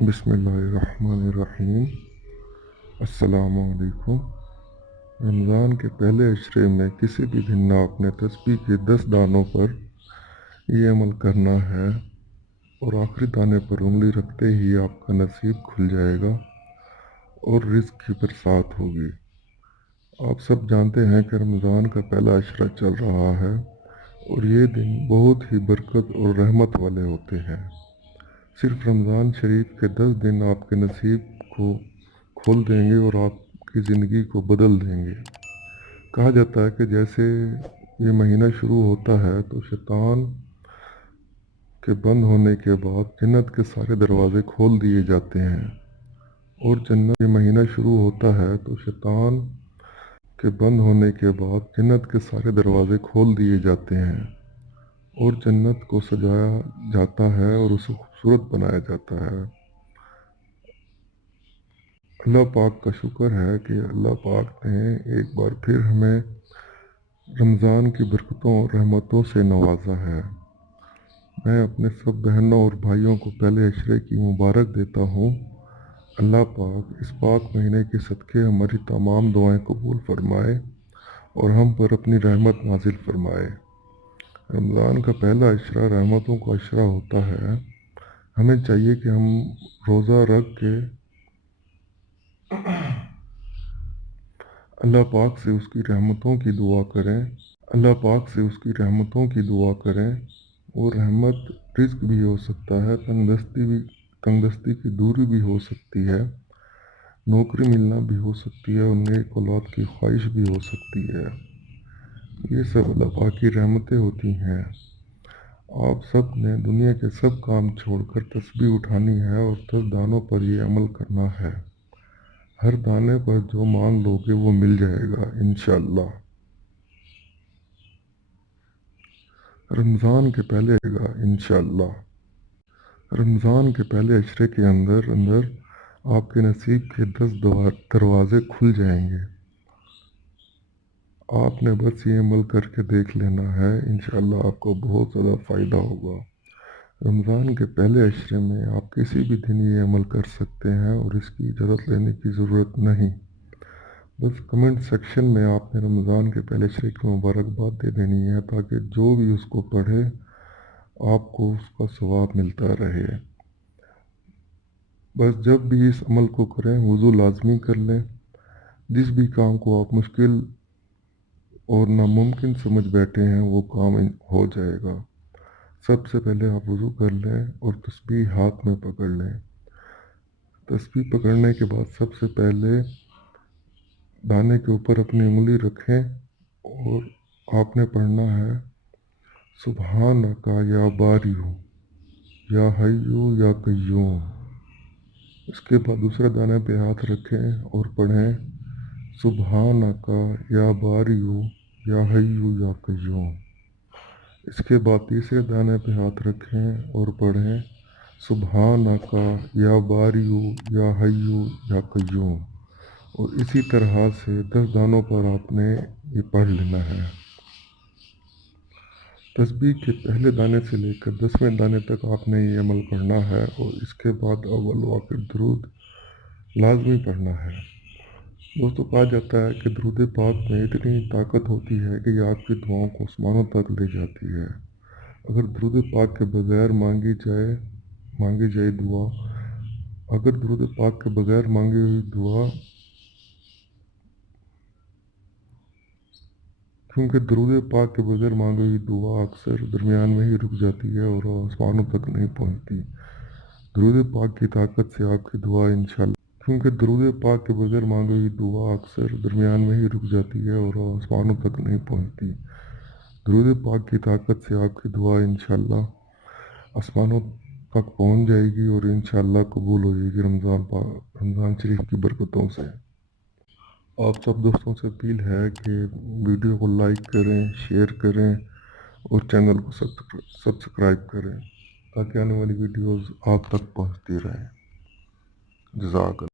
بسم اللہ الرحمن الرحیم۔ السلام علیکم۔ رمضان کے پہلے عشرے میں کسی بھی دن آپ نے تسبیح کے 10 دانوں پر یہ عمل کرنا ہے اور آخری دانے پر انگلی رکھتے ہی آپ کا نصیب کھل جائے گا اور رزق کی برسات ہوگی۔ آپ سب جانتے ہیں کہ رمضان کا پہلا عشرہ چل رہا ہے اور یہ دن بہت ہی برکت اور رحمت والے ہوتے ہیں۔ صرف رمضان شریف کے 10 دن آپ کے نصیب کو کھول دیں گے اور آپ کی زندگی کو بدل دیں گے۔ کہا جاتا ہے کہ جیسے یہ مہینہ شروع ہوتا ہے تو شیطان کے بند ہونے کے بعد جنت کے سارے دروازے کھول دیے جاتے ہیں اور یہ مہینہ شروع ہوتا ہے تو شیطان کے بند ہونے کے بعد جنت کے سارے دروازے کھول دیے جاتے ہیں اور جنت کو سجایا جاتا ہے اور اسے خوبصورت بنایا جاتا ہے۔ اللہ پاک کا شکر ہے کہ اللہ پاک نے ایک بار پھر ہمیں رمضان کی برکتوں اور رحمتوں سے نوازا ہے۔ میں اپنے سب بہنوں اور بھائیوں کو پہلے عشرے کی مبارک دیتا ہوں۔ اللہ پاک اس پاک مہینے کے صدقے ہماری تمام دعائیں قبول فرمائے اور ہم پر اپنی رحمت نازل فرمائے۔ رمضان کا پہلا عشرہ رحمتوں کا عشرہ ہوتا ہے۔ ہمیں چاہیے کہ ہم روزہ رکھ کے اللہ پاک سے اس کی رحمتوں کی دعا کریں اور رحمت رزق بھی ہو سکتا ہے، تنگ دستی کی دوری بھی ہو سکتی ہے، نوکری ملنا بھی ہو سکتی ہے اور نیک اولاد کی خواہش بھی ہو سکتی ہے۔ یہ سب اللہ پاک کی رحمتیں ہوتی ہیں۔ آپ سب نے دنیا کے سب کام چھوڑ کر تسبیح اٹھانی ہے اور 10 دانوں پر یہ عمل کرنا ہے۔ ہر دانے پر جو مانگ لو گے وہ مل جائے گا انشاءاللہ۔ رمضان کے پہلے عشرے کے اندر آپ کے نصیب کے 10 دروازے کھل جائیں گے۔ آپ نے بس یہ عمل کر کے دیکھ لینا ہے، انشاءاللہ آپ کو بہت زیادہ فائدہ ہوگا۔ رمضان کے پہلے عشرے میں آپ کسی بھی دن یہ عمل کر سکتے ہیں اور اس کی اجازت لینے کی ضرورت نہیں۔ بس کمنٹ سیکشن میں آپ نے رمضان کے پہلے عشرے کی مبارکباد دے دینی ہے تاکہ جو بھی اس کو پڑھے آپ کو اس کا ثواب ملتا رہے۔ بس جب بھی اس عمل کو کریں وضو لازمی کر لیں۔ جس بھی کام کو آپ مشکل اور ناممکن سمجھ بیٹھے ہیں وہ کام ہو جائے گا۔ سب سے پہلے آپ وضو کر لیں اور تسبیح ہاتھ میں پکڑ لیں۔ تسبیح پکڑنے کے بعد سب سے پہلے دانے کے اوپر اپنی انگلی رکھیں اور آپ نے پڑھنا ہے سبحانک یا باریو یا حیو یا قیوم۔ اس کے بعد دوسرے دانے پہ ہاتھ رکھیں اور پڑھیں سبحانک یا باریو یا حیو یا قیوم۔ اس کے بعد تیسرے دانے پہ ہاتھ رکھیں اور پڑھیں سبحانک یا باریو یا حیو یا قیوم، اور اسی طرح سے 10 دانوں پر آپ نے یہ پڑھ لینا ہے۔ تسبیح کے پہلے دانے سے لے کر 10ویں دانے تک آپ نے یہ عمل کرنا ہے اور اس کے بعد اول و آخر درود لازمی پڑھنا ہے۔ دوستو کہا جاتا ہے کہ درود پاک میں اتنی طاقت ہوتی ہے کہ یہ آپ کی دعاؤں کو آسمانوں تک لے جاتی ہے۔ اگر درود پاک کے بغیر مانگی جائے دعا کیونکہ درود پاک کے بغیر مانگی ہوئی دعا اکثر درمیان میں ہی رک جاتی ہے اور آسمانوں تک نہیں پہنچتی۔ درود پاک کی طاقت سے آپ کی دعا انشاءاللہ آسمانوں تک پہنچ جائے گی اور انشاءاللہ قبول ہو جائے گی رمضان شریف کی برکتوں سے۔ آپ سب دوستوں سے اپیل ہے کہ ویڈیو کو لائک کریں، شیئر کریں اور چینل کو سبسکرائب کریں تاکہ آنے والی ویڈیوز آپ تک پہنچتی رہیں۔ جزاک اللہ۔